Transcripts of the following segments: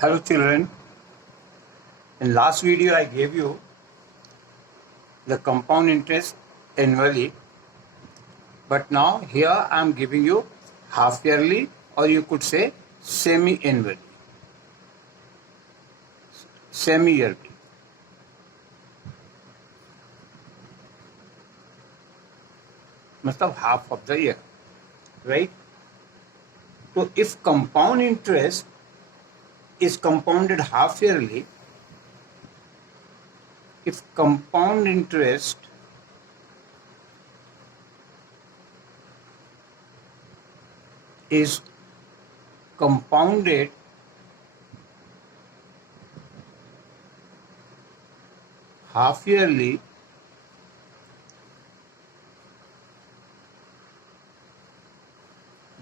Hello children, in last video I gave you the compound interest annually, but now here I am giving you half yearly, or you could say semi-annually, semi-yearly. मतलब half of the year, right? So if compound interest is compounded half yearly, if compound interest is compounded half yearly,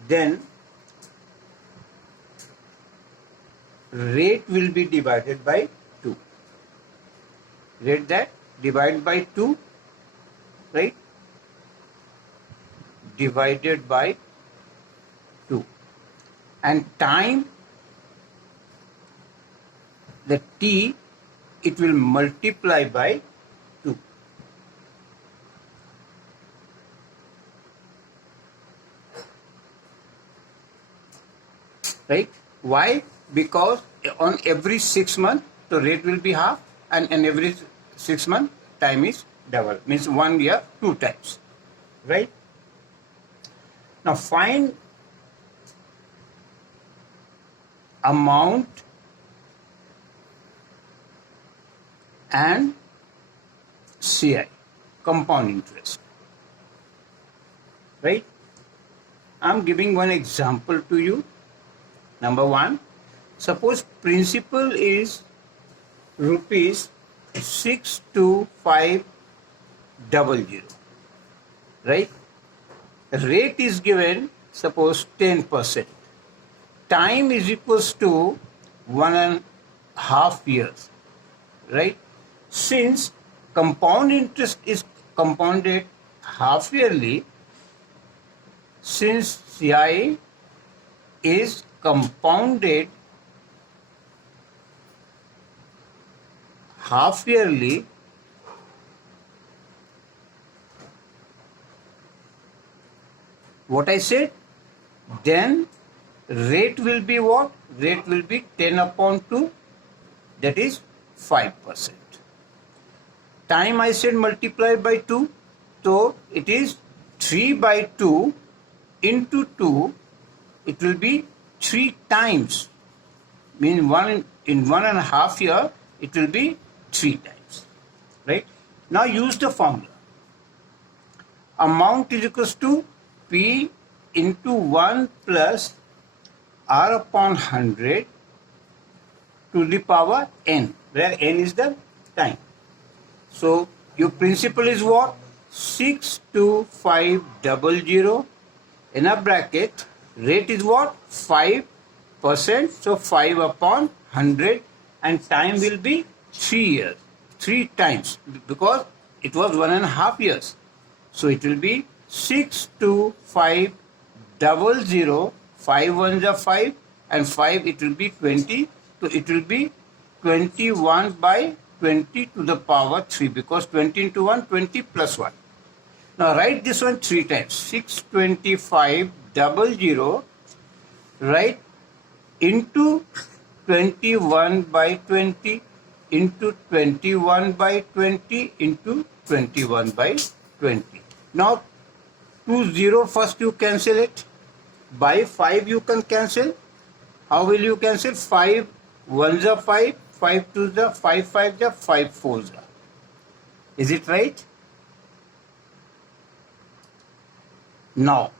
then rate will be divided by 2. Rate that divided by 2, right? Divided by 2. And time, the t, it will multiply by 2. Right? Why? Because on every 6 months, the rate will be half, and in every 6 months, time is double. Means 1 year, 2 times. Right? Now find amount and CI, compound interest. Right? I'm giving one example to you. Number 1, suppose principal is rupees 62500, right? Rate is given, suppose 10%. Time is equals to 1.5 years, right? Since compound interest is compounded half yearly, since CI is compounded half yearly, what I said, then rate will be what? Rate will be 10 upon 2, that is 5%. Time I said multiplied by 2, so it is 3 by 2 into 2, it will be 3 times. Means in 1.5 year, it will be 3 times. Right? Now use the formula. Amount is equals to P into 1 plus R upon 100 to the power N, where N is the time. So your principal is what? 62500. In a bracket, rate is what? 5%. So 5 upon 100, and time will be 3 years. 3 times, because it was 1.5 years. So it will be 62500. 5 ones are 5, and 5 it will be 20. So it will be 21 by 20 to the power 3, because 20 into 1, 20 plus 1. Now write this one 3 times. 62500, right, into 21 by 20 into 21 by 20 into 21 by 20. Now 0 first you cancel it. By 5 you can cancel. How will you cancel? 5 ones are 5, 5 twos are 5 fives are 5 fours are. Is it right? Now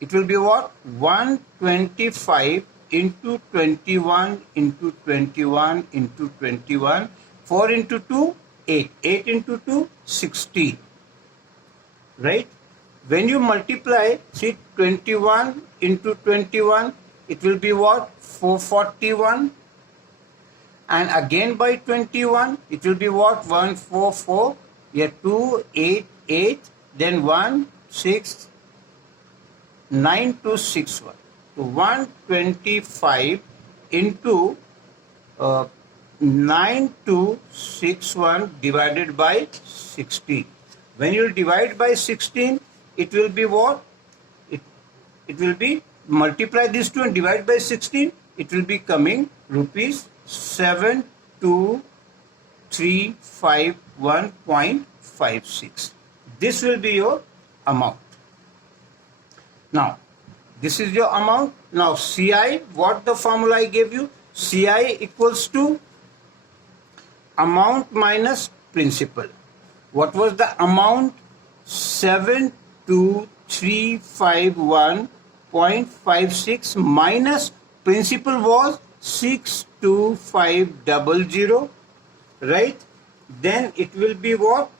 it will be what? 125 into 21 into 21 into 21. 4 into 2, 8. 8 into 2, 16. Right? When you multiply, see, 21 into 21, it will be what? 441. And again by 21, it will be what? 144. Here 2, 8, 8. Then 1, 6, 9261. So 125 into 9261 divided by 16. When you divide by 16, it will be what? It will be, multiply this two and divide by 16, it will be coming rupees 72,351.56. This will be your amount. Now, this is your amount. Now, CI, what the formula I gave you? CI equals to amount minus principal. What was the amount? 72,351.56 minus principal was 62500, right? Then it will be what?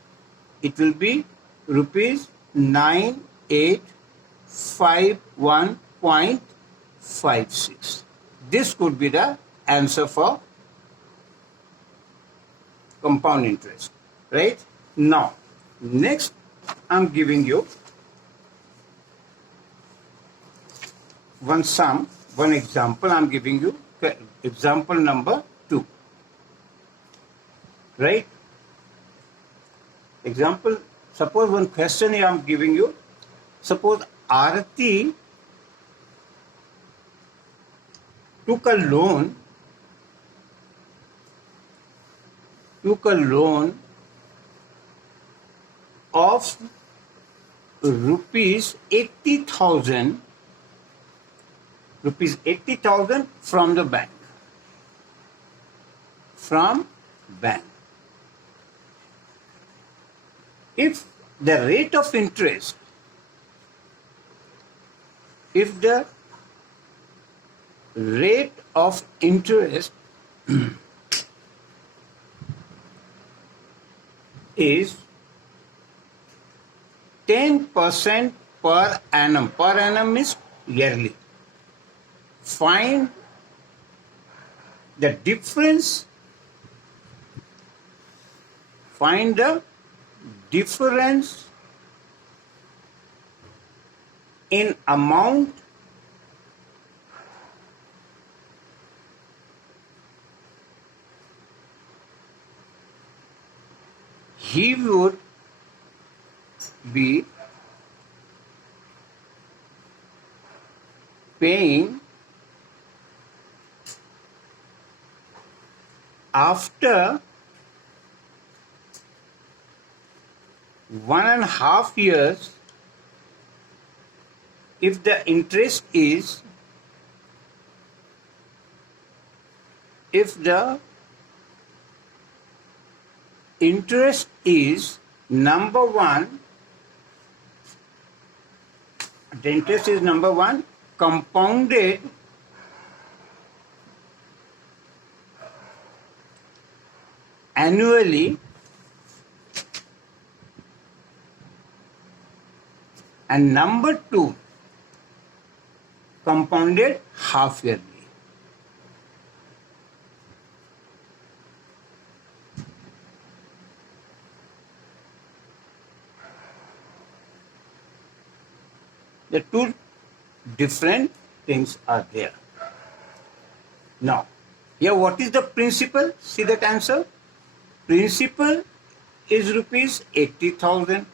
It will be rupees 9851.56. This could be the answer for compound interest, right? Now, next I'm giving you one sum, one example. I'm giving you example number 2, right? Example, suppose one question here I'm giving you. Suppose Arati took a loan of rupees 80,000 from the bank. If the rate of interest is 10% per annum. Per annum is yearly. Find the difference. Find the difference in amount he would be paying after 1.5 years if the interest is number one, the interest is number one, compounded annually, and number two, compounded half yearly. The two different things are there. Now, here what is the principal? See that answer? Principal is rupees 80,000.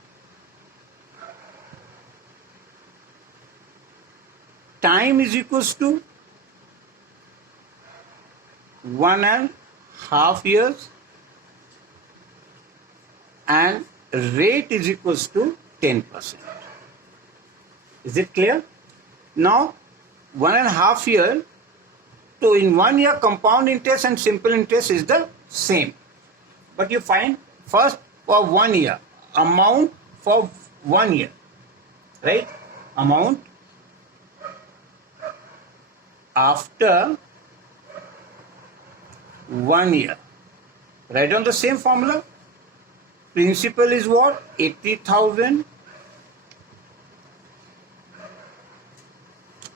Time is equals to 1.5 years, and rate is equals to 10%. Is it clear? Now, 1.5 year, so in 1 year compound interest and simple interest is the same. But you find first for 1 year, amount for 1 year, right? Amount after 1 year. Write down the same formula. Principal is what? 80,000.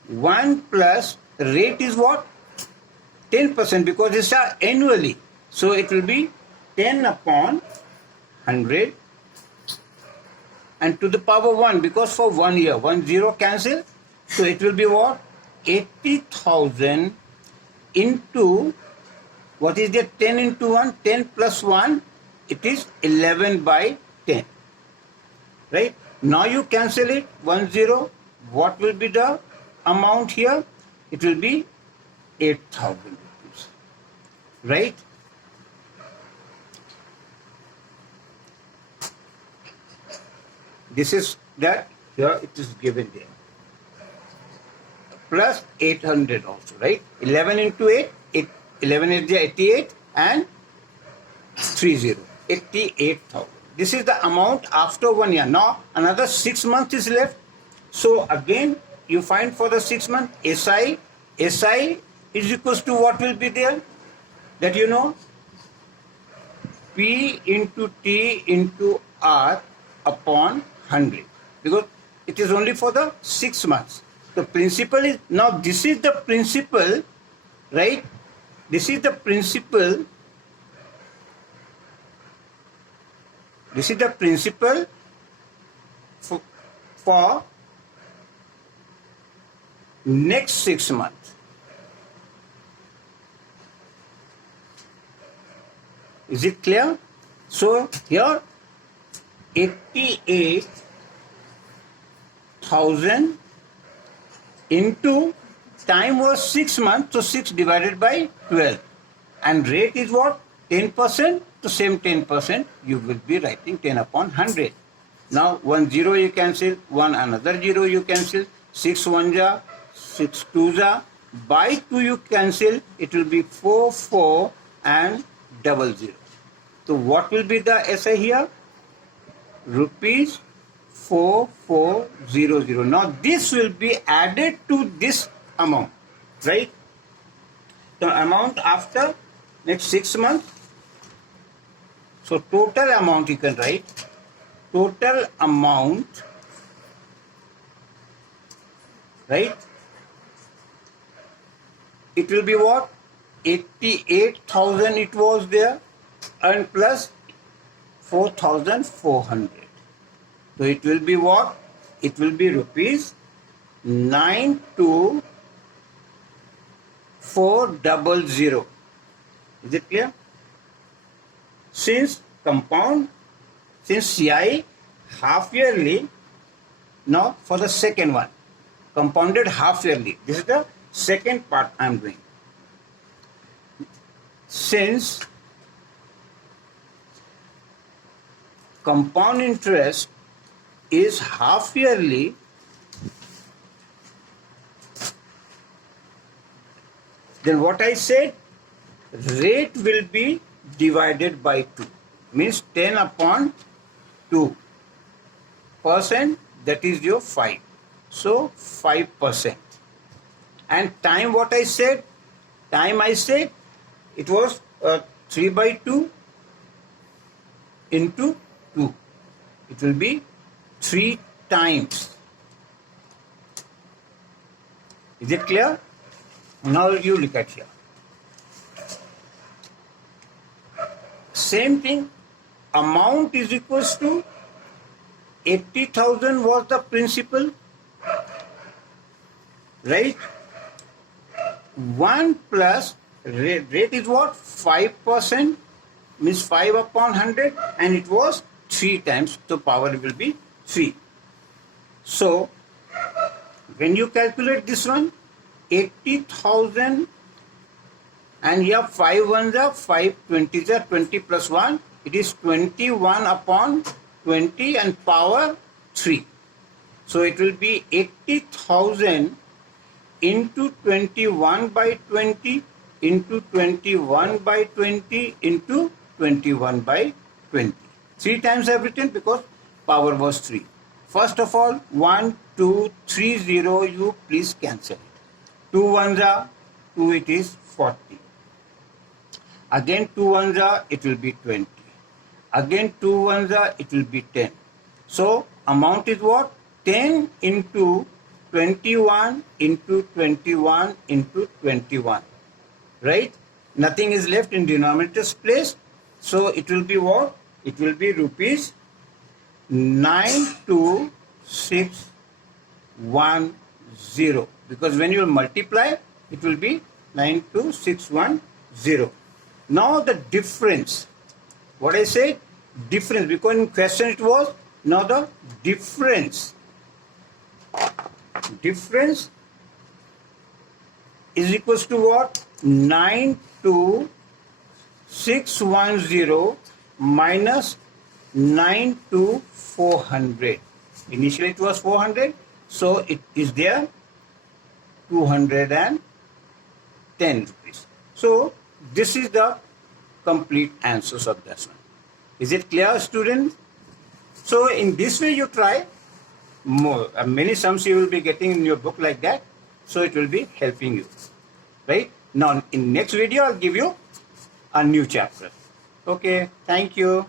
1 plus rate is what? 10%, because it's annually. So it will be 10 upon 100 and to the power 1, because for 1 year, 1 0 cancel. So it will be what? 80,000 into What is there? 10 into 1, 10 plus 1, it is 11 by 10. Right? Now you cancel it, 1 0. What will be the amount here? It will be 8,000 rupees. Right? This is that, here it is given there. Plus 800 also, right? 11 into 8, 11 is the 88 and 30, 88,000. This is the amount after 1 year. Now another 6 months is left. So again you find for the 6 months SI is equals to what will be there? That you know, P into T into R upon 100, because it is only for the 6 months. The principal is, now this is the principal, right? This is the principal. This is the principal for next 6 months. Is it clear? So here 88,000 into time was 6 months, so 6 divided by 12, and rate is what? 10%. So same 10% you will be writing 10 upon 100. Now 1 0 you cancel, 1 another 0 you cancel, 6 1 ja, 6 2 ja, by 2 you cancel, it will be 4 4 and 00. So what will be the SI here? Rupees 4400. Now this will be added to this amount, right? The amount after next 6 months. So total amount you can write. Total amount, right? It will be what? 88,000 it was there, and plus 4,400. So it will be what? It will be rupees 92,400. Is it clear? Since compound, since CI half yearly, now for the second one, compounded half yearly. This is the second part I am doing. Since compound interest is half yearly, then what I said, rate will be divided by 2, means 10 upon 2%, that is your 5. So 5%. And time, what I said, time I said it was 3 by 2 into 2. It will be 3 times. Is it clear? Now you look at here. Same thing, amount is equals to 80,000 was the principal, right? 1 plus rate is what? 5%, means 5 upon 100, and it was 3 times, so power will be 3. So when you calculate this one, 80,000, and here 5 ones are 5 20s are 20 plus 1, it is 21 upon 20 and power 3. So it will be 80,000 into 21 by 20 into 21 by 20 into 21 by 20. 3 times I have written because power was 3. First of all, 1 2 3 0, you please cancel it. 2 ones are 2, it is 40. Again 2 ones are, it will be 20. Again 2 ones are, it will be 10. So amount is what? 10 into 21 into 21 into 21. Right? Nothing is left in denominator's place. So it will be what? It will be rupees 92610. Because when you multiply, it will be 92610. Now the difference. What I said? Difference. Because in question it was. Now the difference. Difference is equals to what? 92610 minus 92400. Initially it was 400, so it is there 210 rupees. So this is the complete answers of this one. Is it clear, student? So in this way you try more. Many sums you will be getting in your book like that. So it will be helping you. Right? Now in next video I'll give you a new chapter. Okay, thank you.